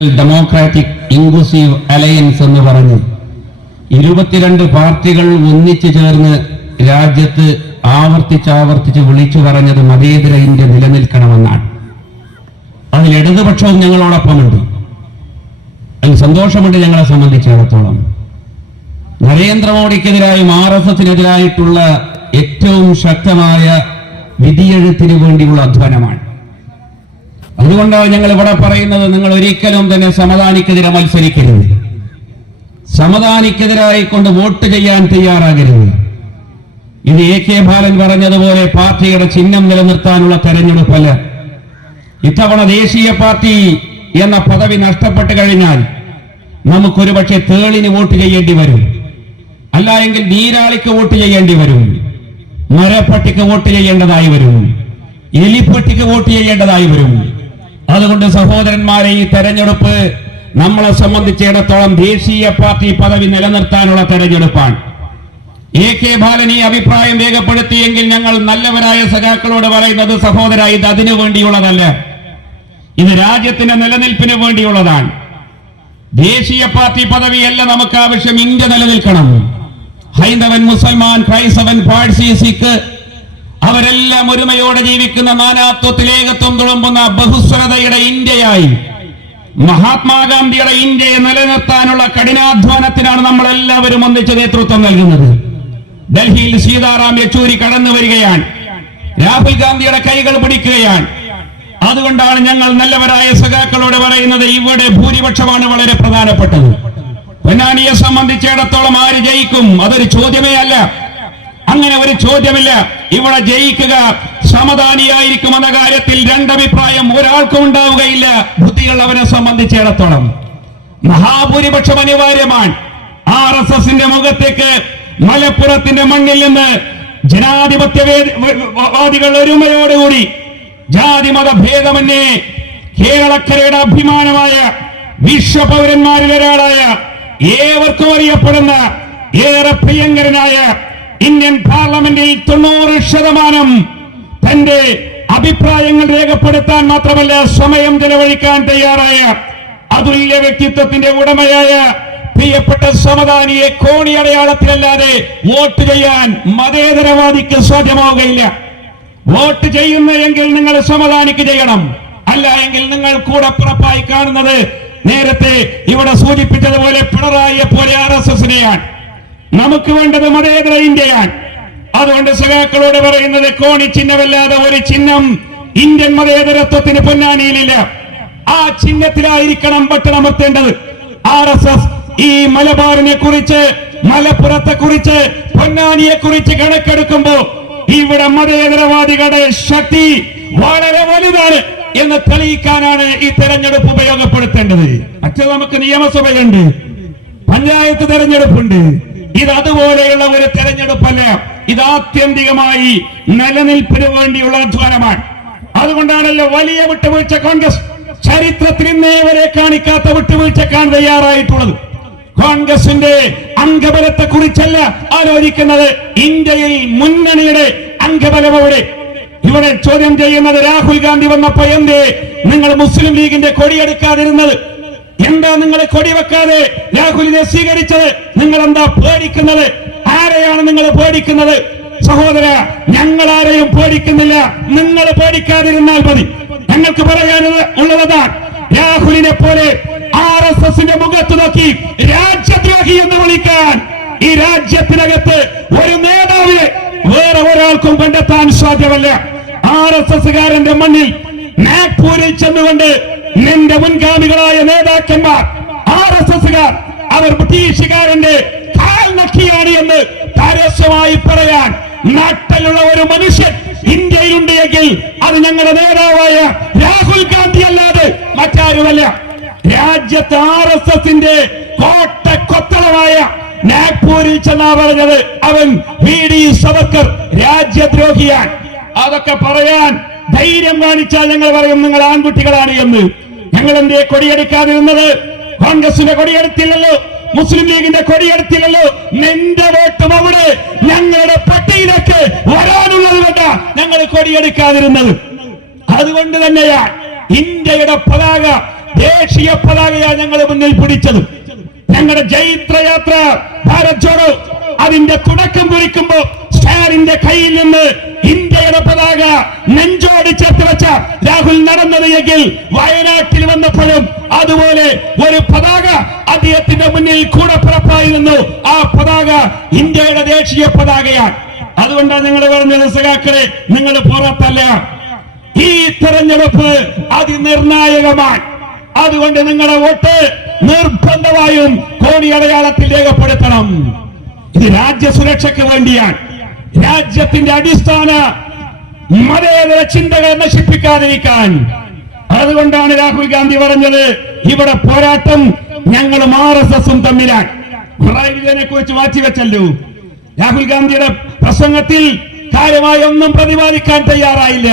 Democratic inclusive alliance എന്ന് പറഞ്ഞ് ഇരുപത്തിരണ്ട് പാർട്ടികൾ ഒന്നിച്ചു ചേർന്ന് രാജ്യത്ത് ആവർത്തിച്ചാവർത്തിച്ച് വിളിച്ചു പറഞ്ഞത് മതേതര ഇന്ത്യ നിലനിൽക്കണമെന്നാണ്. അതിൽ ഇടതുപക്ഷവും ഞങ്ങളോടൊപ്പമുണ്ട്. അതിന് സന്തോഷമുണ്ട് ഞങ്ങളെ സംബന്ധിച്ചിടത്തോളം. നരേന്ദ്രമോദിക്കെതിരായും ആർ എസ് എസിനെതിരായിട്ടുള്ള ഏറ്റവും ശക്തമായ വിധിയെഴുത്തിന് വേണ്ടിയുള്ള അധ്വാനമാണ്. അതുകൊണ്ടാണ് ഞങ്ങൾ ഇവിടെ പറയുന്നത് നിങ്ങൾ ഒരിക്കലും തന്നെ സമതാനിക്കെതിരെ മത്സരിക്കരുത്. സമതാനിക്കെതിരായി കൊണ്ട് വോട്ട് ചെയ്യാൻ തയ്യാറാകരുത്. ഇത് എ കെ ബാലൻ പറഞ്ഞതുപോലെ പാർട്ടിയുടെ ചിഹ്നം നിലനിർത്താനുള്ള തെരഞ്ഞെടുപ്പല്ല. ഇത്തവണ ദേശീയ പാർട്ടി എന്ന പദവി നഷ്ടപ്പെട്ടു കഴിഞ്ഞാൽ നമുക്കൊരു പക്ഷേ തേളിന് വോട്ട് ചെയ്യേണ്ടി വരും. അല്ല എങ്കിൽ നീരാളിക്ക് വോട്ട് ചെയ്യേണ്ടി വരും. മരപ്പട്ടിക്ക് വോട്ട് ചെയ്യേണ്ടതായി വരും. എലിപ്പട്ടിക്ക് വോട്ട് ചെയ്യേണ്ടതായി വരും. അതുകൊണ്ട് സഹോദരന്മാരെ ഈ തെരഞ്ഞെടുപ്പ് നമ്മളെ സംബന്ധിച്ചിടത്തോളം ദേശീയ പാർട്ടി പദവി നിലനിർത്താനുള്ള തെരഞ്ഞെടുപ്പാണ്. എ കെ ബാലൻ ഈ അഭിപ്രായം രേഖപ്പെടുത്തിയെങ്കിൽ ഞങ്ങൾ നല്ലവരായ സഖാക്കളോട് പറയുന്നത് സഹോദര ഇത് അതിനു വേണ്ടിയുള്ളതല്ല. ഇത് രാജ്യത്തിന്റെ നിലനിൽപ്പിന് വേണ്ടിയുള്ളതാണ്. ദേശീയ പാർട്ടി പദവിയല്ല നമുക്ക് ആവശ്യം ഇന്ത്യ നിലനിൽക്കണം. ഹൈന്ദവൻ മുസൽമാൻ ക്രൈസ്തവൻ പാഴ്സി സിഖ് അവരെല്ലാം ഒരുമയോടെ ജീവിക്കുന്ന നാനാത്വത്തിൽ ഏകത്വം തുളുമ്പുന്ന ബഹുസ്വരതയുടെ ഇന്ത്യയായി. മഹാത്മാഗാന്ധിയുടെ ഇന്ത്യയെ നിലനിർത്താനുള്ള കഠിനാധ്വാനത്തിനാണ് നമ്മൾ എല്ലാവരും ഒന്നിച്ച് നേതൃത്വം നൽകുന്നത്. ഡൽഹിയിൽ സീതാറാം യെച്ചൂരി കടന്നു വരികയാണ്. രാഹുൽ ഗാന്ധിയുടെ കൈകൾ പിടിക്കുകയാണ്. അതുകൊണ്ടാണ് ഞങ്ങൾ നല്ലവരായ സഖാക്കളോട് പറയുന്നത് ഇവിടെ ഭൂരിപക്ഷമാണ് വളരെ പ്രധാനപ്പെട്ടത്. പൊന്നാനിയെ സംബന്ധിച്ചിടത്തോളം ആര് ജയിക്കും അതൊരു ചോദ്യമേ അല്ല. അങ്ങനെ ഒരു ചോദ്യമില്ല. ഇവിടെ ജയിക്കുക സമദാനിയായിരിക്കും എന്ന കാര്യത്തിൽ രണ്ടഭിപ്രായം ഒരാൾക്കും ഉണ്ടാവുകയില്ല. ബുദ്ധിയുള്ളവനെ സംബന്ധിച്ചിടത്തോളം. മഹാഭൂരിപക്ഷം അനിവാര്യമാണ്. ആർ എസ് എസിന്റെ മുഖത്തേക്ക് മലപ്പുറത്തിന്റെ മണ്ണിൽ നിന്ന് ജനാധിപത്യവാദികൾ ഒരുമയോടുകൂടി ജാതി മത ഭേദമന്യേ കേരളക്കരയുടെ അഭിമാനമായ വിശ്വപൗരന്മാരിൽ ഒരാളായ ഏവർക്കും അറിയപ്പെടുന്ന ഏറെ പ്രിയങ്കരനായ ഇന്ത്യൻ പാർലമെന്റിൽ തൊണ്ണൂറ് ശതമാനം തന്റെ അഭിപ്രായങ്ങൾ രേഖപ്പെടുത്താൻ മാത്രമല്ല സമയം ചെലവഴിക്കാൻ തയ്യാറായ അതുല്യ വ്യക്തിത്വത്തിന്റെ ഉടമയായ പ്രിയപ്പെട്ട സമദാനിയെ കോണി അടയാളത്തിലല്ലാതെ വോട്ട് ചെയ്യാൻ മതേതരവാദിക്ക് സാധ്യമാവുകയില്ല. വോട്ട് ചെയ്യുന്നെങ്കിൽ നിങ്ങൾ സമദാനിക്ക് ചെയ്യണം. അല്ല എങ്കിൽ നിങ്ങൾ കൂടെ പുറപ്പായി കാണുന്നത് നേരത്തെ ഇവിടെ സൂചിപ്പിച്ചതുപോലെ പിണറായിയെ പോലെ ആർ എസ് എസിനെയാണ്. നമുക്ക് വേണ്ടത് മതേതര ഇന്ത്യയാണ്. അതുകൊണ്ട് സഖാക്കളോട് പറയുന്നത് കോണി ചിഹ്നമല്ലാതെ ഒരു ചിഹ്നം ഇന്ത്യൻ മതേതരത്വത്തിന് പൊന്നാനിയിലില്ല. ആ ചിഹ്നത്തിലായിരിക്കണം ബട്ടണമർത്തേണ്ടത് ആർ എസ് എസ് ഈ മലബാറിനെ കുറിച്ച് മലപ്പുറത്തെ കുറിച്ച് പൊന്നാനിയെ കുറിച്ച് കണക്കെടുക്കുമ്പോ ഇവിടെ മതേതരവാദികളുടെ ശക്തി വളരെ വലുതാണ് എന്ന് തെളിയിക്കാനാണ് ഈ തെരഞ്ഞെടുപ്പ് ഉപയോഗപ്പെടുത്തേണ്ടത്. മറ്റേ നമുക്ക് നിയമസഭയുണ്ട്. പഞ്ചായത്ത് തെരഞ്ഞെടുപ്പുണ്ട്. ഇത് അതുപോലെയുള്ള ഒരു തെരഞ്ഞെടുപ്പല്ല ഇത് ആത്യന്തികമായി നിലനിൽപ്പിന് വേണ്ടിയുള്ള അധ്വാനമാണ്. അതുകൊണ്ടാണല്ലോ വലിയ വിട്ടുവീഴ്ച കോൺഗ്രസ് ചരിത്രത്തിൽ ഇന്നേ കാണിക്കാത്ത വിട്ടുവീഴ്ചക്കാൻ തയ്യാറായിട്ടുള്ളത്. കോൺഗ്രസിന്റെ അംഗബലത്തെ കുറിച്ചല്ല ആലോചിക്കുന്നത്. ഇന്ത്യയിൽ മുന്നണിയുടെ അംഗബലം അവിടെ ഇവിടെ ചോദ്യം ചെയ്യുന്നത് രാഹുൽ ഗാന്ധി വന്നപ്പോ എന്തേ? നിങ്ങൾ മുസ്ലിം ലീഗിന്റെ കൊടിയെടുക്കാതിരുന്നത്. എന്താ നിങ്ങൾ കൊടിവെക്കാതെ രാഹുലിനെ സ്വീകരിച്ചത്? നിങ്ങൾ എന്താ പേടിക്കുന്നത്? ആരെയാണ് നിങ്ങൾ പേടിക്കുന്നത്? സഹോദര ഞങ്ങൾ ആരെയും പേടിക്കുന്നില്ല. നിങ്ങൾ പേടിക്കാതിരുന്നാൽ മതി. ഞങ്ങൾക്ക് പറയാനുള്ളത് ഉള്ളതാണ്. രാഹുലിനെ പോലെ ആർ എസ് എസിന്റെ മുഖത്ത് നോക്കി രാജ്യദ്രോഹി എന്ന് വിളിക്കാൻ ഈ രാജ്യത്തിനകത്ത് ഒരു നേതാവിനെ വേറെ ഒരാൾക്കും കണ്ടെത്താൻ സാധ്യമല്ല. ആർ എസ് എസുകാരന്റെ മണ്ണിൽ നാഗ്പൂരിൽ ചെന്നുകൊണ്ട് നിന്റെ മുൻഗാമികളായ നേതാക്കന്മാർ ആർ എസ് എസുകാർ അവർ ബ്രിട്ടീഷുകാരന്റെ കാൽ എന്ന് പരസ്യമായി പറയാൻ നാട്ടിലുള്ള ഒരു മനുഷ്യൻ ഇന്ത്യയിലുണ്ട് എങ്കിൽ അത് ഞങ്ങളുടെ നേതാവായ രാഹുൽ ഗാന്ധി അല്ലാതെ മറ്റാരുമല്ല. രാജ്യത്തെ ആർ എസ് എസിന്റെ കോട്ട കൊത്തളമായ നാഗ്പൂരിൽ ചെന്നാ പറഞ്ഞത് അവൻ വി ഡി സവർക്കർ രാജ്യദ്രോഹിയാണ്. അതൊക്കെ പറയാൻ ധൈര്യം കാണിച്ചാൽ ഞങ്ങൾ പറയും നിങ്ങൾ ആൺകുട്ടികളാണ് എന്ന്. ഞങ്ങൾ എന്തേ കൊടിയെടുക്കാതിരുന്നത് കോൺഗ്രസിന്റെ കൊടിയെടുത്തില്ലല്ലോ. മുസ്ലിം ലീഗിന്റെ കൊടിയെടുത്തില്ലല്ലോ. നിന്റെ വോട്ടും അവിടെ. ഞങ്ങളുടെ പട്ടിയിലേക്ക് വരാനുള്ളത് കൊണ്ട ഞങ്ങൾ കൊടിയെടുക്കാതിരുന്നത്. അതുകൊണ്ട് തന്നെയാ ഇന്ത്യയുടെ പതാക ദേശീയ പതാകയാ ഞങ്ങൾ മുന്നിൽ പിടിച്ചത്. ഞങ്ങളുടെ ജൈത്രയാത്ര ഭാരത് ജോഡോ അതിന്റെ തുടക്കം കുറിക്കുമ്പോ സ്റ്റാലിന്റെ കയ്യിൽ നിന്ന് ഇന്ത്യയുടെ പതാക നെഞ്ചോട് ചേർത്ത് വെച്ച രാഹുൽ നടന്നത് എങ്കിൽ വയനാട്ടിൽ വന്നപ്പോഴും അതുപോലെ ഒരു പതാക അദ്ദേഹത്തിന്റെ മുന്നിൽ കൂടെ പുറപ്പായി നിന്നു. ആ പതാക ഇന്ത്യയുടെ ദേശീയ പതാകയാണ്. അതുകൊണ്ടാണ് നിങ്ങൾ പറഞ്ഞത് സഖാക്കളെ നിങ്ങൾ പുറത്തല്ല. ഈ തെരഞ്ഞെടുപ്പ് അതിനിർണായകമാണ്. അതുകൊണ്ട് നിങ്ങളുടെ വോട്ട് നിർബന്ധമായും കോടി അടയാളത്തിൽ രേഖപ്പെടുത്തണം. ഇത് രാജ്യ സുരക്ഷയ്ക്ക് വേണ്ടിയാണ്. രാജ്യത്തിന്റെ അടിസ്ഥാന മതേതര ചിന്തകൾ നശിപ്പിക്കാതിരിക്കാൻ. അതുകൊണ്ടാണ് രാഹുൽ ഗാന്ധി പറഞ്ഞത് ഇവിടെ പോരാട്ടം ഞങ്ങളും ആർ എസ് എസും തമ്മിലാണ്. ഇതിനെ കുറിച്ച് മാറ്റിവെച്ചല്ലോ രാഹുൽ ഗാന്ധിയുടെ പ്രസംഗത്തിൽ കാര്യമായി ഒന്നും പ്രതിപാദിക്കാൻ തയ്യാറായില്ല.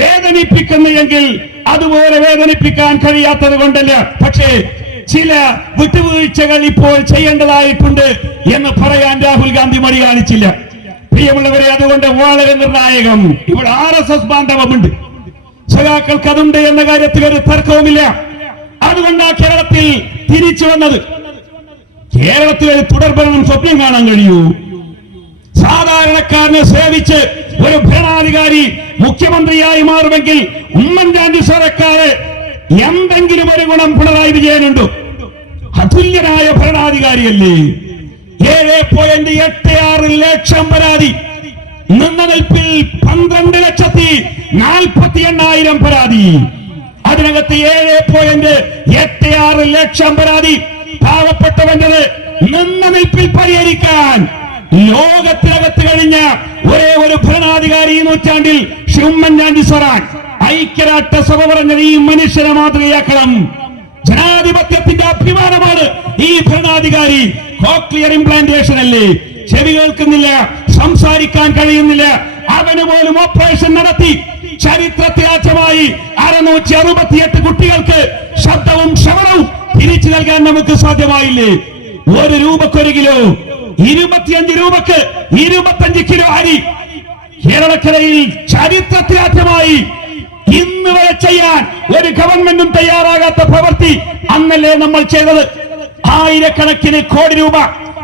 വേദനിപ്പിക്കുന്നുവെങ്കിൽ അതുപോലെ വേദനിപ്പിക്കാൻ കഴിയാത്തത് കൊണ്ടല്ല. പക്ഷേ ചില വിട്ടുവീഴ്ചകൾ ഇപ്പോൾ ചെയ്യേണ്ടതായിട്ടുണ്ട് എന്ന് പറയാൻ രാഹുൽ ഗാന്ധി മടി കാണിച്ചില്ല പ്രിയമുള്ളവരെ അതുകൊണ്ട് വളരെ നിർണായകം. ഇവിടെ ആർ എസ് എസ് ബാന്ധവമുണ്ട്. സഖാക്കൾക്ക് അതുണ്ട് എന്ന കാര്യത്തിൽ ഒരു തർക്കവുമില്ല. അതുകൊണ്ടാണ് കേരളത്തിൽ തിരിച്ചു വന്നത് കേരളത്തിൽ ഒരു തുടർഭരണം സ്വപ്നം കാണാൻ കഴിയൂ. സാധാരണക്കാരനെ സേവിച്ച് ഒരു ഭരണാധികാരി മുഖ്യമന്ത്രിയായി മാറുമെങ്കിൽ ഉമ്മൻചാണ്ടി സർക്കാര് എന്തെങ്കിലും ഒരു ഗുണം പിണറായി വിജയനുണ്ടോ? അതുല്യനായ ഭരണാധികാരിയല്ലേ? ഏഴ് പോയിന്റ് എട്ട് ആറ് ലക്ഷം പരാതി. നിന്ന നിൽപ്പിൽ പന്ത്രണ്ട് ലക്ഷത്തി നാൽപ്പത്തി എണ്ണായിരം പരാതി. അതിനകത്ത് ഏഴ് പോയിന്റ് എട്ട് ആറ് ലക്ഷം പരാതി. പാവപ്പെട്ടവന്റെ നിന്ന നിൽപ്പിൽ പരിഹരിക്കാൻ. ലോകത്തിനകത്ത് കഴിഞ്ഞ ഒരേ ഒരു ഭരണാധികാരി ഈ നൂറ്റാണ്ടിൽ ഉമ്മൻചാണ്ടി സ്വരാൻ. സഭ പറഞ്ഞത് ഈ മനുഷ്യനെ മാതൃകയാക്കണം ജനാധിപത്യത്തിന്റെ അഭിമാനമാണ് ഈ ഭരണാധികാരി കോക്ലിയർ ഇംപ്ലാന്റേഷൻ അല്ലേ? ചെവി കേൾക്കുന്നില്ല സംസാരിക്കാൻ കഴിയുന്നില്ല. അവന് പോലും ഓപ്പറേഷൻ നടത്തി. ചരിത്രത്യാജമായി അറുന്നൂറ്റി അറുപത്തിയെട്ട് കുട്ടികൾക്ക് ശബ്ദവും ശ്രവണവും തിരിച്ചു നൽകാൻ നമുക്ക് സാധ്യമായില്ലേ? ഒരു രൂപക്ക് ഒരു കിലോ ഇരുപത്തിയഞ്ച് രൂപക്ക് ഇരുപത്തഞ്ച് കിലോ അരി. കേരളക്കരയിൽ ചരിത്രത്യാജമായി ഇന്ന് വരെ ചെയ്യാൻ ഒരു ഗവൺമെന്റും തയ്യാറാകാത്ത പ്രവൃത്തി അന്നല്ലേ നമ്മൾ ചെയ്തത്? ആയിരക്കണക്കിന് കോടി രൂപ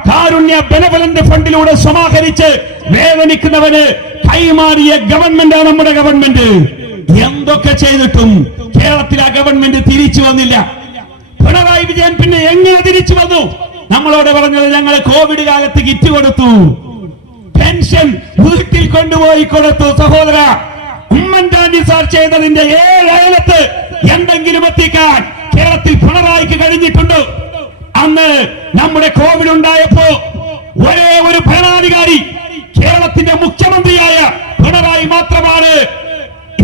കാരുണ്യ ബെനവലന്റ് ഫണ്ടിലൂടെ സമാഹരിച്ച് വേദനിക്കുന്നവന് കൈമാറിയ ഗവൺമെന്റാണ് നമ്മുടെ ഗവൺമെന്റ് എന്തൊക്കെ ചെയ്തിട്ടും കേരളത്തിൽ ആ ഗവൺമെന്റ് തിരിച്ചു വന്നില്ല. പിണറായി വിജയൻ പിന്നെ എങ്ങനെ തിരിച്ചു വന്നു? നമ്മളോട് പറഞ്ഞത് ഞങ്ങൾ കോവിഡ് കാലത്ത് കിറ്റ് കൊടുത്തു. പെൻഷൻ വീട്ടിൽ കൊണ്ടുപോയി കൊടുത്തു സഹോദര. ഉമ്മൻചാണ്ടി സാർ ചെയ്തതിന്റെ ഏഴ് അയലത്ത് എന്തെങ്കിലും എത്തിക്കാൻ കേരളത്തിൽ പിണറായിക്ക് കഴിഞ്ഞിട്ടുണ്ട്? അന്ന് നമ്മുടെ കോവിഡ് ഉണ്ടായപ്പോ ഒരേ ഒരു ഭരണാധികാരി കേരളത്തിന്റെ മുഖ്യമന്ത്രിയായ പിണറായി മാത്രമാണ്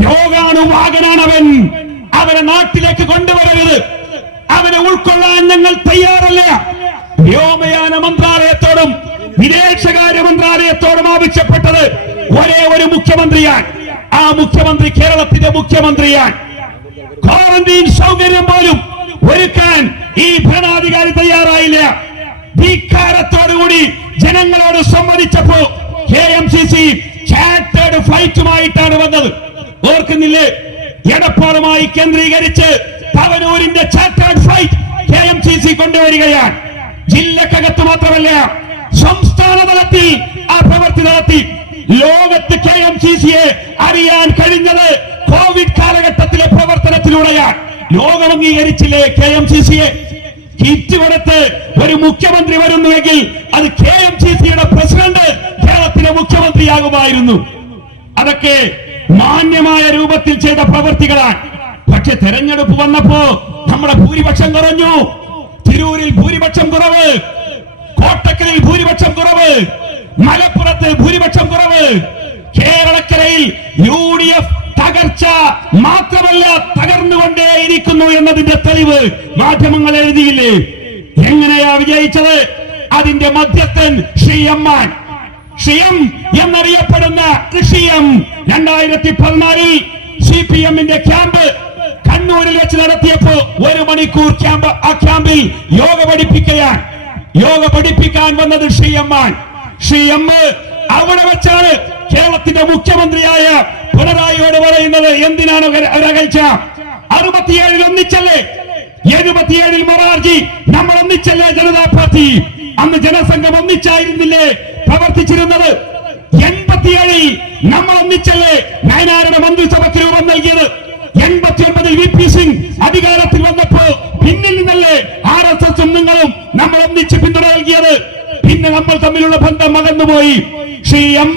രോഗാണുവാകനാണ് അവൻ അവനെ നാട്ടിലേക്ക് കൊണ്ടുവരരുത്. അവനെ ഉൾക്കൊള്ളാൻ ഞങ്ങൾ തയ്യാറല്ല. വ്യോമയാന മന്ത്രാലയത്തോടും വിദേശകാര്യ മന്ത്രാലയത്തോടും ആവശ്യപ്പെട്ടത് ഒരേ ഒരു മുഖ്യമന്ത്രിയാണ്. ആ മുഖ്യമന്ത്രി കേരളത്തിന്റെ മുഖ്യമന്ത്രിയാണ്. ക്വാറന്റീൻ സൗകര്യം പോലും ഒരുക്കാൻ ഈ ഭരണാധികാരി തയ്യാറായില്ല. ധിക്കാരത്തോടുകൂടി ജനങ്ങളോട് സമ്മതിച്ചപ്പോ കെ എം സി സി ചാറ്റേഡ് ഫ്ലൈറ്റുമായിട്ടാണ് വന്നത്. ഓർക്കുന്നില്ലേ? എടപ്പാളുമായി കേന്ദ്രീകരിച്ച് തവനൂരിന്റെ ചാറ്റേഡ് flight K M C C കൊണ്ടുവരികയാണ്. ജില്ലക്കകത്ത് മാത്രമല്ല സംസ്ഥാന തലത്തിൽ ആ പ്രവൃത്തി നടത്തി. ലോകത്ത് കെ എം സി സിയെ അറിയാൻ കഴിഞ്ഞത് കോവിഡ് കാലഘട്ടത്തിലെ പ്രവർത്തനത്തിലൂടെയാണ്. ലോകം അംഗീകരിച്ചില്ലേ കെ എം സി സിയെ? കിറ്റ് കൊടുത്ത് ഒരു മുഖ്യമന്ത്രി വരുന്നുവെങ്കിൽ അത് കെ എം സി സിയുടെ പ്രസിഡന്റ് കേരളത്തിലെ മുഖ്യമന്ത്രിയാകുമായിരുന്നു. അതൊക്കെ മാന്യമായ രൂപത്തിൽ ചെയ്ത പ്രവൃത്തികളാണ് പക്ഷെ തെരഞ്ഞെടുപ്പ് വന്നപ്പോ നമ്മുടെ ഭൂരിപക്ഷം കുറഞ്ഞു. തിരൂരിൽ ഭൂരിപക്ഷം കുറവ്. കോട്ടക്കലിൽ ഭൂരിപക്ഷം കുറവ്. മലപ്പുറത്ത് ഭൂരിപക്ഷം കുറവ്. കേരളക്കരയിൽ യു ഡി എഫ് തകർച്ച മാത്രമല്ല തകർന്നുകൊണ്ടേയിരിക്കുന്നു എന്നതിന്റെ തെളിവ് മാധ്യമങ്ങൾ എഴുതിയില്ലേ? എങ്ങനെയാ വിജയിച്ചത്? അതിന്റെ മധ്യസ്ഥൻ ശ്രീ എമ്മാൻ ഷിയം എന്നറിയപ്പെടുന്ന ഋഷിയം രണ്ടായിരത്തി പതിനാലിൽ സി പി എമ്മിന്റെ ക്യാമ്പ് കണ്ണൂരിൽ വെച്ച് നടത്തിയപ്പോ ഒരു മണിക്കൂർ ക്യാമ്പ് ആ ക്യാമ്പിൽ യോഗ പഠിപ്പിക്കുകയാണ് യോഗ പഠിപ്പിക്കാൻ വന്നത് ശ്രീ എമ്മ അവിടെ വെച്ചാണ് കേരളത്തിന്റെ മുഖ്യമന്ത്രിയായ പിണറായിയോട് പറയുന്നത് എന്തിനാണ് ഒരകൽച്ച അറുപത്തിയേഴിൽ ഒന്നിച്ചല്ലേ? എഴുപത്തിയേഴിൽ മൊറാർജി നമ്മൾ ഒന്നിച്ചല്ലേ ജനതാ പാർട്ടി? അന്ന് ജനസംഘം ഒന്നിച്ചായിരുന്നില്ലേ? പ്രവർത്തിച്ചിരുന്നത് എൺപത്തിയേഴിൽ നമ്മൾ ഒന്നിച്ചല്ലേ നയനാരുടെ മന്ത്രിസഭയ്ക്ക് രൂപം നൽകിയത്? എൺപത്തി ഒമ്പതിൽ വി പി സിംഗ് അധികാരത്തിൽ വന്നപ്പോ പിന്നിൽ നിന്നല്ലേ ആർ എസ് എസും നിങ്ങളും നമ്മൾ ഒന്നിച്ച് പിന്തുണ നൽകിയത്? പിന്നെ നമ്മൾ തമ്മിലുള്ള ബന്ധം മകന്നുപോയി ശ്രീ എം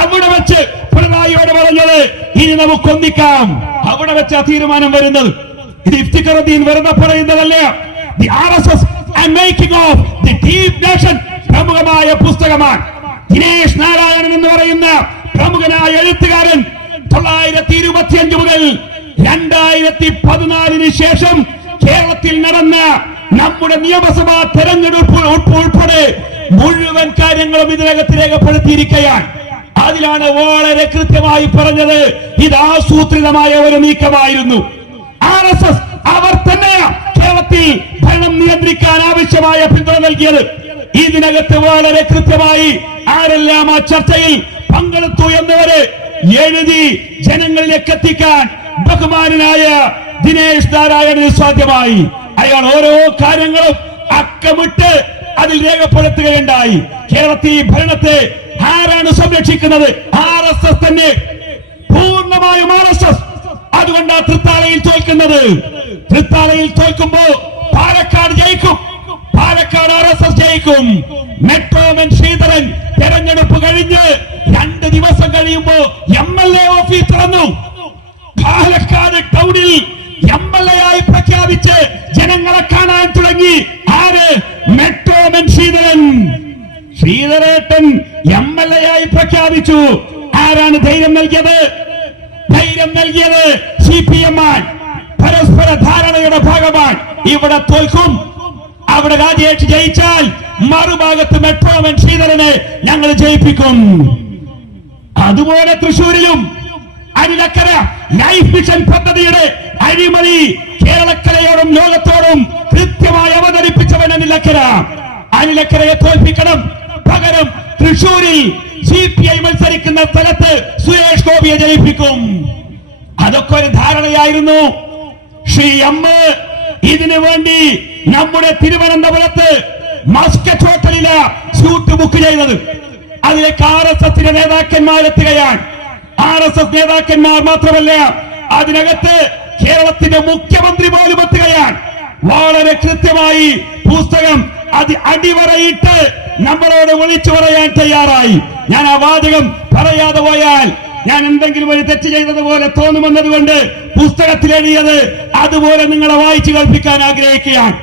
അവിടെ വെച്ച് പിണറായിയോട് പറഞ്ഞത് ഇനി നമുക്ക് ഒന്നിക്കാം. അവിടെ വെച്ച് ആ തീരുമാനം വരുന്നത്. ഇത് ഇഫ്തിഖറുദ്ദീൻ വെറുതെ പറയുന്നതല്ല? The R S making of the deep nation പ്രമുഖമായ പുസ്തകമാണ്. ദിനേശ് നാരായണൻ എന്ന് പറയുന്ന പ്രമുഖനായ എഴുത്തുകാരൻ തൊള്ളായിരത്തി ഇരുപത്തിയഞ്ച് മുതൽ രണ്ടായിരത്തി പതിനാലിന് ശേഷം കേരളത്തിൽ നടന്ന നമ്മുടെ നിയമസഭാ തെരഞ്ഞെടുപ്പ് ഉൾപ്പെടെ മുഴുവൻ കാര്യങ്ങളും ഇതിനകത്ത് രേഖപ്പെടുത്തിയിരിക്കുകയാണ്. അതിലാണ് വളരെ കൃത്യമായി പറഞ്ഞത്. ഇത് ആസൂത്രിതമായ ഒരു നീക്കമായിരുന്നു. ആർ എസ് എസ് അവർ തന്നെ കേരളത്തിൽ ഭരണം നിയന്ത്രിക്കാൻ ആവശ്യമായ പിന്തുണ നൽകിയത്. ഇതിനകത്ത് വളരെ കൃത്യമായി ആരെല്ലാം ആ ചർച്ചയിൽ പങ്കെടുത്തു എന്നവര് എഴുതി ജനങ്ങളിലേക്ക് എത്തിക്കാൻ ബഹുമാനായ ദിനേശ് നാരായണന് സാധ്യമായി. അയാൾ ഓരോ കാര്യങ്ങളും അക്കമിട്ട് അതിൽ രേഖപ്പെടുത്തുകയുണ്ടായി. കേരളത്തിൽ ഭരണത്തെ ആരാണ് സംരക്ഷിക്കുന്നത്? ആർ എസ് എസ് തന്നെ. പൂർണമായും ആർ എസ് എസ്. അതുകൊണ്ടാണ് തൃത്താലയിൽ തോൽക്കുന്നത്. തൃത്താലയിൽ തോൽക്കുമ്പോ പാലക്കാട് ജയിക്കും. പാലക്കാട് ആർ എസ് എസ് ജയിക്കും. മെട്രോമൻ ശ്രീധരൻ തെരഞ്ഞെടുപ്പ് കഴിഞ്ഞ് രണ്ട് ദിവസം കഴിയുമ്പോ എം എൽ എ ഓഫീസ് തുറന്നു. പാലക്കാട് ടൗണിൽ എം എൽ എ ആയി പ്രഖ്യാപിച്ച് ജനങ്ങളെ കാണാൻ തുടങ്ങി. ആര്? മെട്രോമൻ ശ്രീധരൻ. ശ്രീധരേട്ടൻ എം എൽ എ ആയി പ്രഖ്യാപിച്ചു. ആരാണ് ധൈര്യം നൽകിയത്? ധൈര്യം നൽകിയത് സി പി എം ആണ്. പരസ്പര ധാരണയുടെ ഭാഗമാണ്. ഇവിടെ തോൽക്കും. അവിടെ രാജേഷ് ജയിച്ചാൽ മറുഭാഗത്ത് മെട്രോമൻ ശ്രീധരനെ ഞങ്ങൾ ജയിപ്പിക്കും. അതുപോലെ തൃശൂരിലും അരിലക്കര ലൈഫ് മിഷൻ പദ്ധതിയുടെ അഴിമതി കേരളക്കരയോടും ലോകത്തോടും കൃത്യമായി അവതരിപ്പിച്ചവൻ അനിലക്കര. അനിലക്കരയെ തോൽപ്പിക്കണം. പകരം തൃശൂരിൽ സി പി ഐ മത്സരിക്കുന്ന സ്ഥലത്ത് സുരേഷ് ഗോപിയെ ജയിപ്പിക്കും. അതൊക്കെ ഒരു ധാരണയായിരുന്നു. ശ്രീ എം ഇതിനു വേണ്ടി നമ്മുടെ തിരുവനന്തപുരത്ത് മസ്കറ്റ് ഹോട്ടലില സ്യൂട്ട് ബുക്ക് ചെയ്തത്. അതിലേക്ക് ആർ എസ് എസിന്റെ നേതാക്കന്മാരെത്തുകയാണ് ആർ എസ് എസ് നേതാക്കന്മാർ മാത്രമല്ല അതിനകത്ത് കേരളത്തിന്റെ മുഖ്യമന്ത്രി പോലും എത്തുകയാണ്. വളരെ കൃത്യമായി പുസ്തകം അത് നമ്മളോട് വിളിച്ചു പറയാൻ തയ്യാറായി. ഞാൻ ആ വാചകം പറയാതെ പോയാൽ ഞാൻ എന്തെങ്കിലും ഒരു തെറ്റ് ചെയ്തതുപോലെ തോന്നുമെന്നതുകൊണ്ട് പുസ്തകത്തിൽ എഴുതിയത് അതുപോലെ നിങ്ങളെ വായിച്ചു കേൾപ്പിക്കാൻ ആഗ്രഹിക്കുകയാണ്.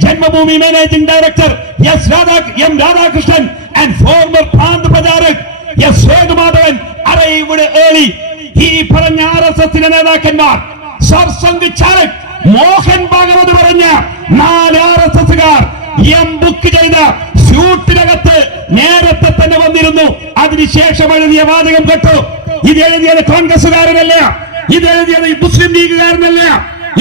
Janmabhumi managing director S Radha M Radhakrishnan and former prant pracharak S Sethumadhavan അറൈവിടെ ഏളി. ഈ പറഞ്ഞ ആർ നേതാക്കന്മാർ സർസംഘ് ചാലക് മോഹൻ ഭാഗവത് പറഞ്ഞ നാല് ആർ എസ് എസുകാർ എം ബുക്ക് ചെയ്ത സ്യൂട്ടിനകത്ത് നേരത്തെ തന്നെ വന്നിരുന്നു. അതിനുശേഷം എഴുതിയ വാചകം കേട്ടു. ഇത് എഴുതിയത് കോൺഗ്രസുകാരനല്ല ഇത് എഴുതിയത് മുസ്ലിം ലീഗുകാരനല്ല.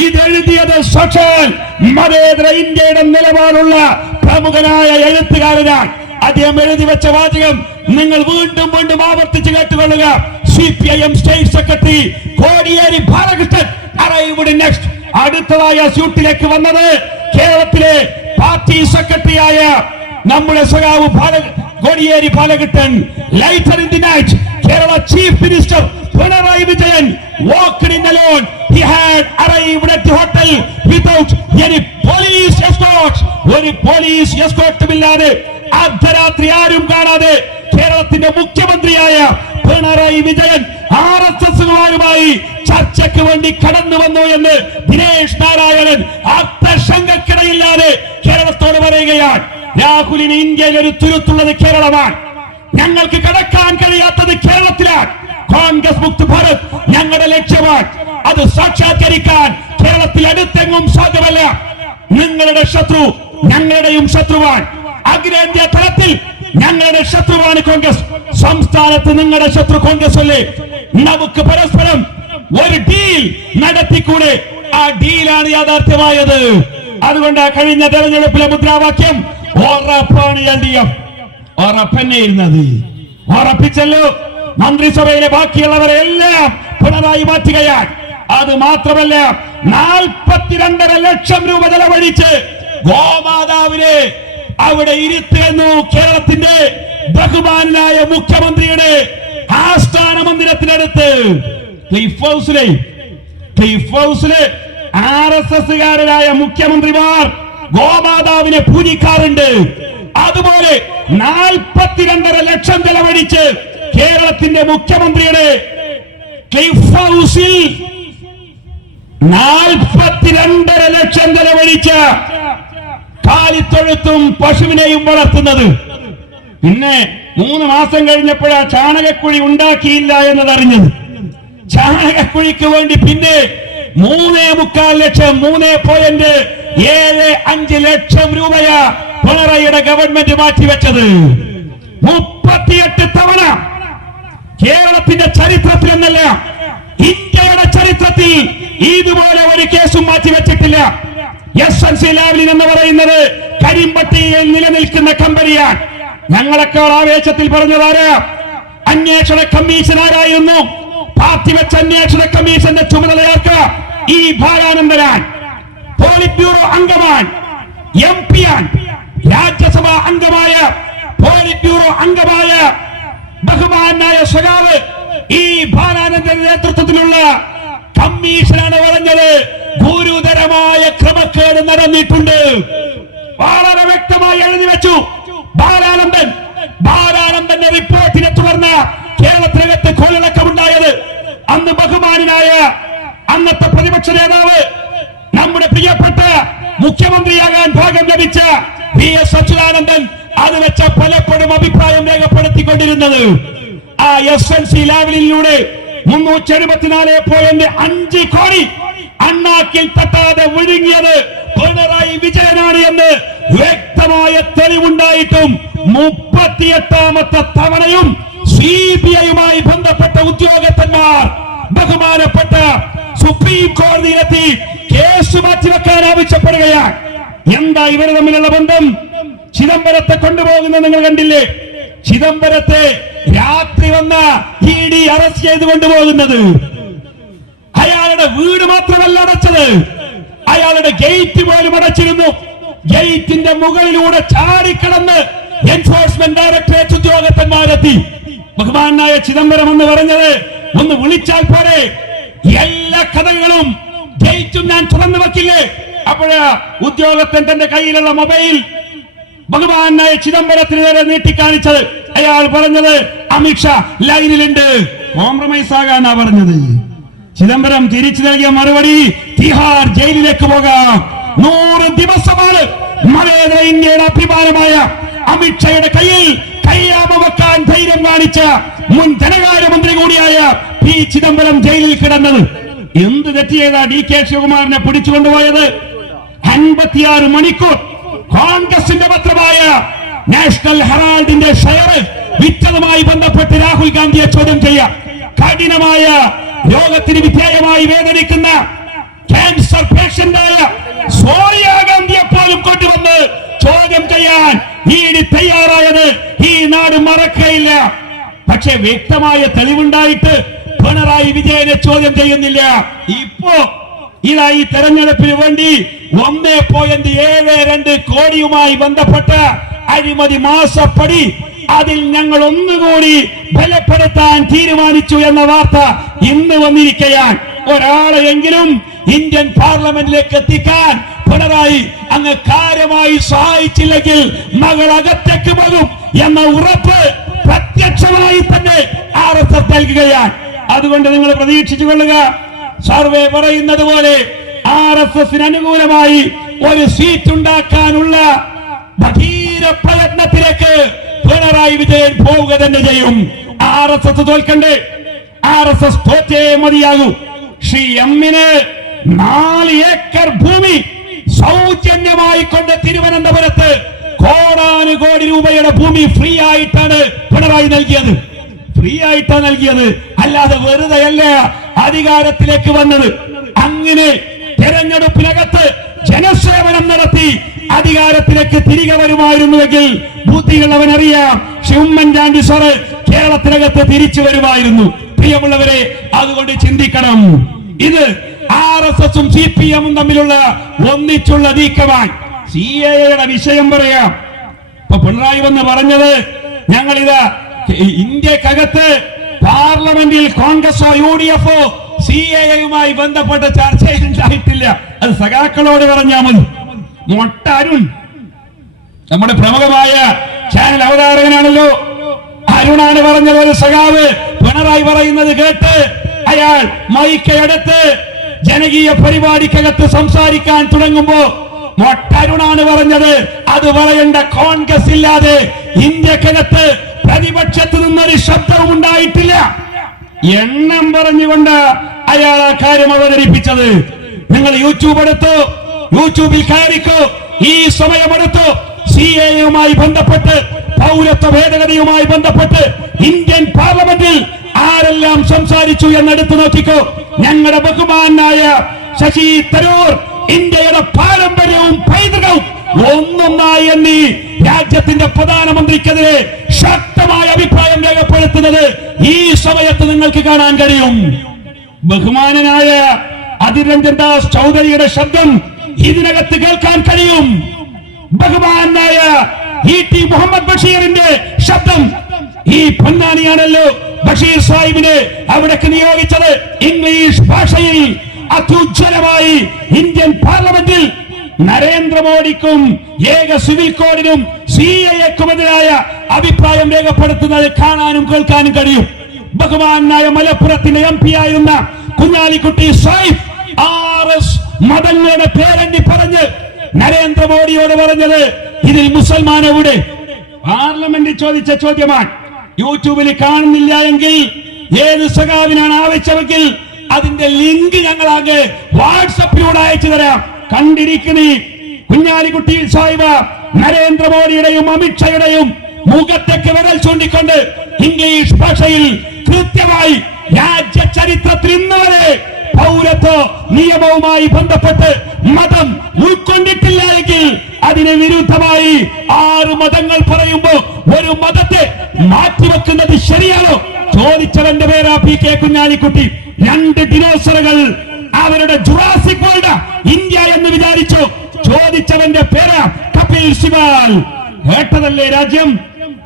ഇത് എഴുതിയത് സാക്ഷാൽ മതേതര ഇന്ത്യയുടെ നിലപാടുള്ള പ്രമുഖനായ എഴുത്തുകാരനാണ്. അദ്ദേഹം എഴുതി വെച്ച വാചകം നിങ്ങൾ വീണ്ടും വീണ്ടും ആവർത്തിച്ച് കേട്ടുകൊള്ളുക. C P I M state secretary Kodiyeri Balakrishnan അറിവിടെ next അടുത്തതായ സ്യൂട്ടിലേക്ക് വന്നത് കേരളത്തിലെ പാർട്ടി സെക്രട്ടറിയായ നമ്മുടെ സഖാവ് Kodiyeri Balakrishnan. Later in the night Kerala chief minister Pinarayi Vijayan walked in alone. He had arrived at the hotel without any ഒരു police എസ്കോർട്ടും ഇല്ലാതെ അർദ്ധരാത്രി ആരും കാണാതെ കേരളത്തിന്റെ മുഖ്യമന്ത്രിയായ പിണറായി വിജയൻ ആർ എസ് എസുകാരുമായി ചർച്ചയ്ക്ക് വേണ്ടി കടന്നു വന്നു എന്ന് ദിനേശ് നാരായണൻ അർത്ഥശങ്കക്കിടയില്ലാതെ കേരളത്തോട് പറയുകയാണ്. രാഹുലിന് ഇന്ത്യയിൽ ഒരു തുരുത്തുള്ളത് കേരളമാണ്. ഞങ്ങൾക്ക് കടക്കാൻ കഴിയാത്തത് കേരളത്തിലാണ്. കോൺഗ്രസ് മുക്ത് ഭാരത് ഞങ്ങളുടെ ലക്ഷ്യമാണ്. അത് സാക്ഷാത്കരിക്കാൻ കേരളത്തിൽ അടുത്തെങ്ങും സാധ്യമല്ല. നിങ്ങളുടെ ശത്രു ഞങ്ങളുടെയും ശത്രുവാണ്. അഖിലേന്ത്യാ തലത്തിൽ ഞങ്ങളുടെ ശത്രുവാണ് കോൺഗ്രസ്. സംസ്ഥാനത്ത് നിങ്ങളുടെ ശത്രു കോൺഗ്രസ് അല്ലേ? നമുക്ക് പരസ്പരം ഒരു ഡീൽ നടത്തിക്കൂടെ? ആ ഡീലാണ് യാഥാർത്ഥ്യമായത്. അതുകൊണ്ട് കഴിഞ്ഞ തെരഞ്ഞെടുപ്പിലെ മുദ്രാവാക്യം ഉറപ്പാണ് എൽ ഡി എഫ്. ഉറപ്പന്നെ ഇരുന്നത്. ഉറപ്പിച്ചല്ലോ. മന്ത്രിസഭയിലെ ബാക്കിയുള്ളവരെ എല്ലാം പിണറായി മാറ്റുകയാണ്. അത് മാത്രമല്ല നാൽപ്പത്തിരണ്ടര ലക്ഷം രൂപ ചെലവഴിച്ച് ഗോമാതാവിനെ അവിടെ ഇരുത്തിരുന്നു കേരളത്തിന്റെ ബഹുമാനായ മുഖ്യമന്ത്രിയുടെ ആസ്ഥാന മന്ദിരത്തിനടുത്ത് ക്ലിഫ് ഹൗസിലെ ക്ലിഫ് ആർ എസ് മുഖ്യമന്ത്രിമാർ ഗോമാതാവിനെ പൂജിക്കാറുണ്ട്. അതുപോലെ നാൽപ്പത്തിരണ്ടര ലക്ഷം ചെലവഴിച്ച് കേരളത്തിന്റെ മുഖ്യമന്ത്രിയുടെ ക്ലിഫ് ഹൗസിൽ നാൽപ്പത്തിരണ്ടര ലക്ഷം ചെലവഴിച്ച് കാലിത്തൊഴുത്തും പശുവിനെയും വളർത്തുന്നത്. പിന്നെ മൂന്ന് മാസം കഴിഞ്ഞപ്പോഴാ ചാണകക്കുഴി ഉണ്ടാക്കിയില്ല എന്നതറിഞ്ഞത്. ചാണകക്കുഴിക്ക് വേണ്ടി പിന്നെ മൂന്നേ മുക്കാൽ ലക്ഷം മൂന്നേ പോയിന്റ് ഏഴ് അഞ്ച് ലക്ഷം രൂപയാ പിണറായിയുടെ ഗവൺമെന്റ് മാറ്റിവെച്ചത്. മുപ്പത്തിയെട്ട് തവണ കേരളത്തിന്റെ ചരിത്രത്തിൽ എന്നല്ല ഇന്ത്യയുടെ ചരിത്രത്തിൽ ഇതുപോലെ ഒരു കേസും മാറ്റിവെച്ചിട്ടില്ല. എസ് എൻ സി ലാവ്ലിൻ എന്ന് പറയുന്നത് കരിമ്പട്ടിയിൽ നിലനിൽക്കുന്ന കമ്പനിയാണ്. ഞങ്ങളെക്കാൾ ആവേശത്തിൽ പറഞ്ഞതാര് അന്വേഷണ കമ്മീഷൻ ആരായിരുന്നു? പാർട്ടി വെച്ച അന്വേഷണ കമ്മീഷന്റെ ചുമതലയാർക്ക് ഈ ഭാരാനന്ദനാൻ പോളിറ്റ് ബ്യൂറോ അംഗമാണ്. എം പി ആൻ രാജ്യസഭാ അംഗമായ പോളിറ്റ് ബ്യൂറോ അംഗമായ ബഹുമാനായ സ്വകാവ് ഈ ഭാരാനന്ദന്റെ നേതൃത്വത്തിലുള്ള കമ്മീഷനാണ് പറഞ്ഞത്. ഗുരുതരമായ ക്രമക്കേട് നടന്നിട്ടുണ്ട്. വളരെ വ്യക്തമായി എഴുതി വെച്ചു. ബാലാനന്ദൻ ബാലാനന്ദന്റെ റിപ്പോർട്ടിനെ തുടർന്ന് കേരളത്തിനകത്ത് കൊള്ളടക്കമുണ്ടായത് അന്ന് ബഹുമാനായ അന്നത്തെ പ്രതിപക്ഷ നേതാവ് നമ്മുടെ പ്രിയപ്പെട്ട മുഖ്യമന്ത്രിയാകാൻ ഭാഗം ലഭിച്ച വി എസ് അച്യുതാനന്ദൻ അത് വെച്ച പലപ്പോഴും അഭിപ്രായം രേഖപ്പെടുത്തിക്കൊണ്ടിരുന്നത്. ആ എസ് എൻ സി ലാവലിലൂടെ മുന്നൂറ്റി എഴുപത്തിനാല് പോയിന്റ് അഞ്ച് കോടി. അണ്ണാക്കിൽ തട്ടാതെ വിഴുങ്ങിയത് പിണറായി വിജയനാണ് എന്ന് വ്യക്തമായ തെളിവുണ്ടായിട്ടും മുപ്പത്തിയെട്ടാമത്തെ തവണയും സി ബി ഐയുമായി ബന്ധപ്പെട്ട ഉദ്യോഗസ്ഥന്മാർ ബഹുമാനപ്പെട്ട സുപ്രീം കോടതിയിലെത്തി കേസ് മാറ്റിവെക്കാൻ ആവശ്യപ്പെടുകയാണ്. എന്താ ഇവരെ തമ്മിലുള്ള ബന്ധം? ചിദംബരത്തെ കൊണ്ടുപോകുന്നത് നിങ്ങൾ കണ്ടില്ലേ? ചിദംബരത്തെ രാത്രി വന്ന ഇ ഡി അറസ്റ്റ് ചെയ്ത് കൊണ്ടുപോകുന്നത്. അയാളുടെ വീട് മാത്രമല്ല അടച്ചത്. അയാളുടെ ഗേറ്റ് പോലും അടച്ചിരുന്നു. ഗേറ്റിന്റെ മുകളിലൂടെ ചാടിക്കടന്ന് എൻഫോഴ്സ്മെന്റ് ഡയറക്ടറേറ്റ് ഉദ്യോഗസ്ഥന്മാരെത്തി. ബഹുമാനായ ചിദംബരം എന്ന് പറഞ്ഞത് ഒന്ന് വിളിച്ചാൽ പോരെ. എല്ലാ കഥകളും ഗേറ്റും ഞാൻ തുറന്നു വെക്കില്ലേ? അപ്പോഴാ ഉദ്യോഗസ്ഥൻ തന്റെ കയ്യിലുള്ള മൊബൈൽ ഭഗവാനായ ചിദംബരത്തിന് നേരെ നീട്ടിക്കാണിച്ചത്. അയാൾ പറഞ്ഞത് അമിത്ഷാ ലൈനിലുണ്ട്. കോംപ്രമൈസ് ആകാനാ പറഞ്ഞത്. ചിദംബരം തിരിച്ചു നൽകിയ മറുപടി തിഹാർ ജയിലിലേക്ക് പോകാം. നൂറ് ദിവസമാണ് മതേതര ഇന്ത്യയുടെ അഭിമാനമായ അമിത്ഷായുടെ കയ്യിൽ. കയ്യാമ വെക്കാൻ ധൈര്യം കാണിച്ച മുൻ ധനകാര്യമന്ത്രി കൂടിയായ പി ചിദംബരം ജയിലിൽ കിടന്നത്. എന്ത് തെറ്റിയതാ ഡി കെ ശിവകുമാറിനെ പിടിച്ചുകൊണ്ടുപോയത്? അൻപത്തിയാറ് മണിക്കൂർ കോൺഗ്രസിന്റെ പത്രമായ നാഷണൽ ഹെറാൾഡിന്റെ ഷെയർ വിറ്റതുമായി ബന്ധപ്പെട്ട് രാഹുൽ ഗാന്ധിയെ ചോദ്യം ചെയ്യാം. കഠിനമായ രോഗത്തിന് വിധേയമായി വേദനിക്കുന്ന ക്യാൻസർ പേഷ്യന്റായ സോണിയാഗാന്ധിയെ പോലും കൊണ്ടുവന്ന് ചോദ്യം ചെയ്യാൻ ഈടി തയ്യാറായത് ഈ നാട് മറക്കയില്ല പക്ഷെ വ്യക്തമായ തെളിവുണ്ടായിട്ട് പിണറായി വിജയനെ ചോദ്യം ചെയ്യുന്നില്ല. ഇപ്പോ ഇതാ ഈ തെരഞ്ഞെടുപ്പിന് വേണ്ടി ഒന്നേ പോയിന്റ് ഏഴ് രണ്ട് കോടിയുമായി ബന്ധപ്പെട്ട അഴിമതി മാസപ്പടി അതിൽ ഞങ്ങൾ ഒന്നുകൂടി ബലപ്പെടുത്താൻ തീരുമാനിച്ചു എന്ന വാർത്ത ഇന്ന് വന്നിരിക്കയാണ് ഒരാളെയെങ്കിലും ഇന്ത്യൻ പാർലമെന്റിലേക്ക് എത്തിക്കാൻ പിണറായി അങ്ങ് കാര്യമായി സഹായിച്ചില്ലെങ്കിൽ മകൾ അകത്തേക്ക് പോകും എന്ന ഉറപ്പ് പ്രത്യക്ഷമായി തന്നെ ആർ എസ് എസ് നൽകുകയാണ്. അതുകൊണ്ട് നിങ്ങൾ പ്രതീക്ഷിച്ചു കൊള്ളുക. സർവേ പറയുന്നത് പോലെ ആർ എസ് എസിന് അനുകൂലമായി ഒരു സീറ്റ് ഉണ്ടാക്കാനുള്ള ഭഗീര പ്രയത്നത്തിലേക്ക് പിണറായി വിജയൻ പോവുക തന്നെ ചെയ്യും. ആർ എസ് എസ് തോൽക്കണ്ടേ? ആർ എസ് എസ് തോറ്റേ മതിയാകൂ. ശ്രീ എമ്മിന് നാല് ഏക്കർ ഭൂമി സൗജന്യമായി കൊണ്ട് തിരുവനന്തപുരത്ത് കോടാനുകോടി രൂപയുടെ ഭൂമി ഫ്രീ ആയിട്ടാണ് പിണറായി നൽകിയത്. ഫ്രീ ആയിട്ടാണ് നൽകിയത്. അല്ലാതെ വെറുതെ അല്ല അധികാരത്തിലേക്ക് വന്നത്. അങ്ങനെ തെരഞ്ഞെടുപ്പിനകത്ത് ജനസേവനം നടത്തി അധികാരത്തിലേക്ക് തിരികെ വരുമായിരുന്നുവെങ്കിൽ ബുദ്ധിയുള്ളവൻ അറിയാം പക്ഷെ ഉമ്മൻചാണ്ടി സാറ് കേരളത്തിനകത്ത് തിരിച്ചു വരുമായിരുന്നു. പ്രിയമുള്ളവരെ അതുകൊണ്ട് ചിന്തിക്കണം. ഇത് ആർ എസ് എസും സി പി എമ്മും തമ്മിലുള്ള ഒന്നിച്ചുള്ള നീക്കമാണ്. സി എയുടെ വിഷയം പറയാം. ഇപ്പൊ പിണറായി വന്ന് പറഞ്ഞത് ഞങ്ങളിതാ ഇന്ത്യക്കകത്ത് പാർലമെന്റിൽ കോൺഗ്രസോ യു ഡി എഫോ സി എയുമായി ബന്ധപ്പെട്ട ചർച്ചയുണ്ടായിട്ടില്ല അത് സഖാക്കളോട് പറഞ്ഞാൽ മതി. മൊട്ട അരുൺ. നമ്മുടെ പ്രമുഖമായ ചാനൽ അവതാരകനാണല്ലോ. അരുണാണ് പറഞ്ഞത് ഒരു സഖാവ്. പിണറായി പറയുന്നത് കേട്ട് അയാൾ മൈക്കയെടുത്ത് ജനകീയ പരിപാടിക്കകത്ത് സംസാരിക്കാൻ തുടങ്ങുമ്പോ മൊട്ടരുണാണ് പറഞ്ഞത്. അത് പറയേണ്ട കോൺഗ്രസ് ഇല്ലാതെ ഇന്ത്യക്കകത്ത് പ്രതിപക്ഷത്ത് നിന്നൊരു ശബ്ദവും ഉണ്ടായിട്ടില്ല. എണ്ണം പറഞ്ഞുകൊണ്ട് അയാൾ ആ കാര്യം അവതരിപ്പിച്ചത്. നിങ്ങൾ യൂട്യൂബ് എടുത്തു യൂട്യൂബിൽ കയറിക്കോ ഈ സമയമെടുത്തു സി എയുമായി ബന്ധപ്പെട്ട് പൗരത്വ ഭേദഗതിയുമായി ബന്ധപ്പെട്ട് ഇന്ത്യൻ പാർലമെന്റിൽ ആരെല്ലാം സംസാരിച്ചു എന്നെടുത്തു നോക്കിക്കോ. ഞങ്ങളുടെ ബഹുമാനായ ശശി തരൂർ ഇന്ത്യയുടെ പാരമ്പര്യവും പൈതൃകവും ഒന്നൊന്നായി എന്നീ രാജ്യത്തിന്റെ പ്രധാനമന്ത്രിക്കെതിരെ ശക്തമായ അഭിപ്രായം രേഖപ്പെടുത്തുന്നത് ഈ സമയത്ത് നിങ്ങൾക്ക് കാണാൻ കഴിയും. ബഹുമാനനായ അതിരഞ്ജൻ ദാസ് ചൗധരിയുടെ ശബ്ദം ഇതിനകത്ത് കേൾക്കാൻ കഴിയും. ബഹുമാനായ ഇ ടി മുഹമ്മദ് ബഷീറിന്റെ ശബ്ദം ഈ പൊന്നാനിയാണല്ലോ ബഷീർ സാഹിബിനെ അവിടേക്ക് നിയോഗിച്ചത് ഇംഗ്ലീഷ് ഭാഷയിൽ അത്യുജ്വലമായി ഇന്ത്യൻ പാർലമെന്റിൽ നരേന്ദ്രമോദിക്കും ഏക സിവിൽ കോഡിനും സി എക്കുമെതിരായ അഭിപ്രായം രേഖപ്പെടുത്തുന്നത് കാണാനും കേൾക്കാനും കഴിയും. ബഹുമാനായ മലപ്പുറത്തിന്റെ എം പി ആയിരുന്ന കുഞ്ഞാലിക്കുട്ടി സൈഫ് ആർ എസ് മതങ്ങളുടെ പേരണ്ടി പറഞ്ഞ് നരേന്ദ്രമോദിയോട് പറഞ്ഞത് ഇതിൽ മുസൽമാൻ എവിടെ? പാർലമെന്റിൽ ചോദിച്ച ചോദ്യമാണ്. യൂട്യൂബിൽ കാണുന്നില്ല എങ്കിൽ ഏത് സഖാവിനാണ് ആവശ്യമെങ്കിൽ അതിന്റെ ലിങ്ക് ഞങ്ങളാകെ വാട്സപ്പിലൂടെ അയച്ചു തരാം. കണ്ടിരിക്കുന്നീ കുഞ്ഞാലിക്കുട്ടി സാഹിബ് നരേന്ദ്രമോദിയുടെയും അമിത്ഷായുടെയും മുഖത്തേക്ക് വിരൽ ചൂണ്ടിക്കൊണ്ട് ഇംഗ്ലീഷ് ഭാഷയിൽ കൃത്യമായി രാജ്യ ചരിത്രത്തിൽ ഇന്നുവരെ പൗരത്വ നിയമവുമായി ബന്ധപ്പെട്ട് മതം ഉൾക്കൊണ്ടിട്ടില്ല എങ്കിൽ അതിന് വിരുദ്ധമായി ആറ് മതങ്ങൾ പറയുമ്പോൾ ഒരു മതത്തെ മാറ്റിവെക്കുന്നത് ശരിയാണോ? ചോദിച്ചവന്റെ പേരാ പി കെ കുഞ്ഞാലിക്കുട്ടി. രണ്ട് ഡിനോസറുകൾ അവരുടെ ജുറാസിക് വേൾഡ് ഇന്ത്യ എന്ന് വിചാരിച്ചു. ചോദിച്ചവന്റെ പേര് കപിൽ ശിവാൽ കേട്ടതല്ലേ രാജ്യം?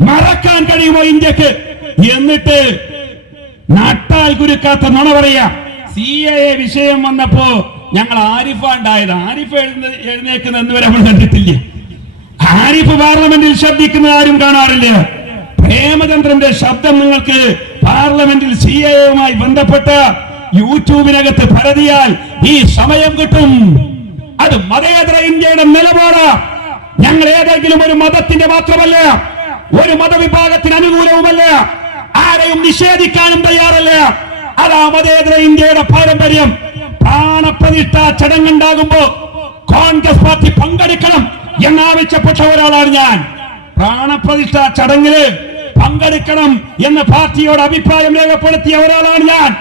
മറക്കാൻ കഴിയുമോ ഇന്ത്യയ്ക്ക്? എന്നിട്ട് നട്ടാൽ കുരുക്കാത്ത നുണ പറയാ. സി എ വിഷയം വന്നപ്പോ ഞങ്ങൾ ആരിഫ ഉണ്ടായത് ആരിഫ് എഴുന്ന എഴുന്നേക്കുന്ന എന്ന് വരെ നമ്മൾ കണ്ടിട്ടില്ല. ആരിഫ് പാർലമെന്റിൽ ശബ്ദിക്കുന്ന ആരും കാണാറില്ല. പ്രേമചന്ദ്രന്റെ ശബ്ദം നിങ്ങൾക്ക് പാർലമെന്റിൽ സി എയുമായി ബന്ധപ്പെട്ട യൂട്യൂബിനകത്ത് പരതിയാൽ ഈ സമയം കിട്ടും. അത് മതേതര ഇന്ത്യയുടെ നിലപാട്. ഞങ്ങൾ ഏതെങ്കിലും ഒരു മതത്തിന്റെ മാത്രമല്ല ഒരു മതവിഭാഗത്തിന് അനുകൂലവുമല്ല ആരെയും നിഷേധിക്കാനും തയ്യാറല്ല. അതാ മതേതര ഇന്ത്യയുടെ പാരമ്പര്യം. പ്രാണപ്രതിഷ്ഠ ചടങ്ങുണ്ടാകുമ്പോ കോൺഗ്രസ് പാർട്ടി പങ്കെടുക്കണം എന്നാവശ്യപ്പെട്ട ഒരാളാണ് ഞാൻ. പ്രാണപ്രതിഷ്ഠ ചടങ്ങിൽ പങ്കെടുക്കണം എന്ന് പാർട്ടിയോട് അഭിപ്രായം രേഖപ്പെടുത്തിയ ഒരാളാണ് ഞാൻ.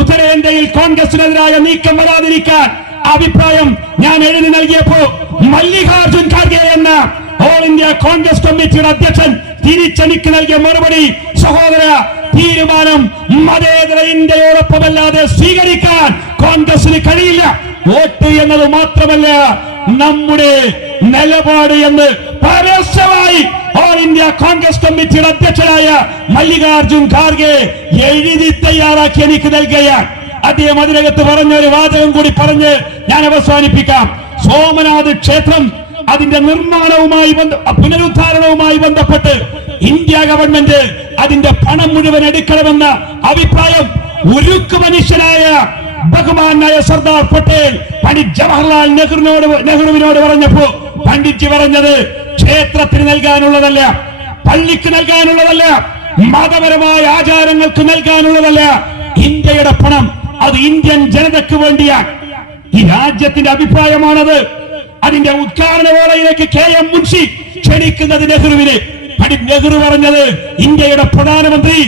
ഉത്തരേന്ത്യയിൽ കോൺഗ്രസിനെതിരായ നീക്കം വരാതിരിക്കാൻ അഭിപ്രായം ഞാൻ എഴുതി നൽകിയപ്പോ മല്ലികാർജുൻ ഖാർഗെ എന്ന ഓൾ ഇന്ത്യ കോൺഗ്രസ് കമ്മിറ്റിയുടെ അധ്യക്ഷൻ തിരിച്ചെനിക്ക് നൽകിയ മറുപടി സഹോദര തീരുമാനം മതേതര ഇന്ത്യയോടൊപ്പമല്ലാതെ സ്വീകരിക്കാൻ കോൺഗ്രസിന് കഴിയില്ല. വോട്ട് എന്നത് മാത്രമല്ല നമ്മുടെ നിലപാട് എന്ന് പരസ്യമായി ഓൾ ഇന്ത്യ കോൺഗ്രസ് കമ്മിറ്റിയുടെ അധ്യക്ഷനായ മല്ലികാർജുൻ ഖാർഗെ എഴുതി തയ്യാറാക്കി എനിക്ക് നൽകുകയാണ്. അദ്ദേഹം അതിനകത്ത് പറഞ്ഞ ഒരു വാചകം കൂടി പറഞ്ഞ് ഞാൻ അവസാനിപ്പിക്കാം. സോമനാഥ് ക്ഷേത്രം അതിന്റെ നിർമ്മാണവുമായി പുനരുദ്ധാരണവുമായി ബന്ധപ്പെട്ട് ഇന്ത്യ ഗവൺമെന്റ് അതിന്റെ പണം മുഴുവൻ എടുക്കണമെന്ന അഭിപ്രായം ഉരുക്ക് മനുഷ്യനായ ബഹുമാനായ സർദാർ പട്ടേൽ പണ്ഡിറ്റ് ജവഹർലാൽ നെഹ്റുവിനോട് നെഹ്റുവിനോട് പറഞ്ഞപ്പോ പണ്ഡിറ്റ് പറഞ്ഞത് ക്ഷേത്രത്തിന് നൽകാനുള്ളതല്ല പള്ളിക്ക് നൽകാനുള്ളതല്ല മതപരമായ ആചാരങ്ങൾക്ക് നൽകാനുള്ളതല്ല. ഇന്ത്യയുടെ പണം അത് ഇന്ത്യൻ ജനതയ്ക്ക് വേണ്ടിയാണ് ഈ രാജ്യത്തിന്റെ അഭിപ്രായമാണത്. അതിന്റെ ഉദ്ഘാടന വേളയിലേക്ക് കെ എം മുൻഷി ക്ഷണിക്കുന്നത് നെഹ്റുവിനെ. നെഹ്റു പറഞ്ഞത് ഇന്ത്യയുടെ പ്രധാനമന്ത്രി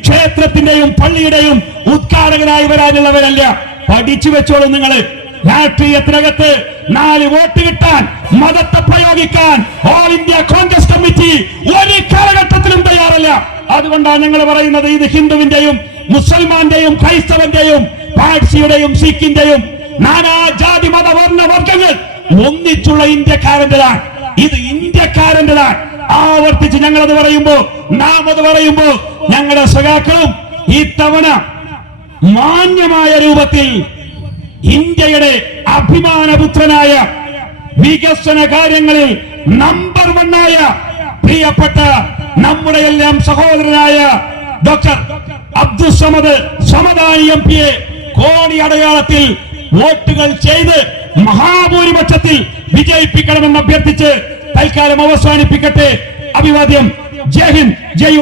ക്ഷേത്രത്തിന്റെയും പള്ളിയുടെയും ഉദ്ഘാടകനായി വരാനുള്ളവരല്ല. പഠിച്ചു വെച്ചോളൂ നിങ്ങൾ. രാഷ്ട്രീയത്തിനകത്ത് നാല് വോട്ട് കിട്ടാൻ മതത്തെ പ്രയോഗിക്കാൻ ഓൾ ഇന്ത്യ കോൺഗ്രസ് കമ്മിറ്റി ഒരു കാലഘട്ടത്തിലും തയ്യാറല്ല. അതുകൊണ്ടാണ് ഞങ്ങൾ പറയുന്നത് ഇത് ഹിന്ദുവിന്റെയും മുസൽമാന്റെയും ക്രൈസ്തവന്റെയും പാഴ്സിയുടെയും സിഖിന്റെയും നാനാ ജാതി മത വർണ വർഗങ്ങൾ ഒന്നിച്ചുള്ള ഇന്ത്യക്കാരന്റെതാണ്. ഇത് ഇന്ത്യക്കാരന്റെതാണ്. ആവർത്തിച്ച് ഞങ്ങൾ അത് പറയുമ്പോ നാം അത് പറയുമ്പോ ഞങ്ങളുടെ സഖാക്കളും ഇത്തവണ മാന്യമായ രൂപത്തിൽ ഇന്ത്യയുടെ അഭിമാനപുത്രനായ വികസന കാര്യങ്ങളിൽ നമ്പർ വണ്ണായ പ്രിയപ്പെട്ട നമ്മുടെ എല്ലാം സഹോദരനായ ഡോക്ടർ അബ്ദുൽ സമദ് സമദാനി എം പിയെ കോടി അടയാളത്തിൽ വോട്ടുകൾ ചെയ്ത് മഹാഭൂരിപക്ഷത്തിൽ വിജയിപ്പിക്കണമെന്ന് അഭ്യർത്ഥിച്ച് തൽക്കാലം അവസാനിപ്പിക്കട്ടെ. അഭിവാദ്യം. ജയ് ഹിന്ദ്. ജയ്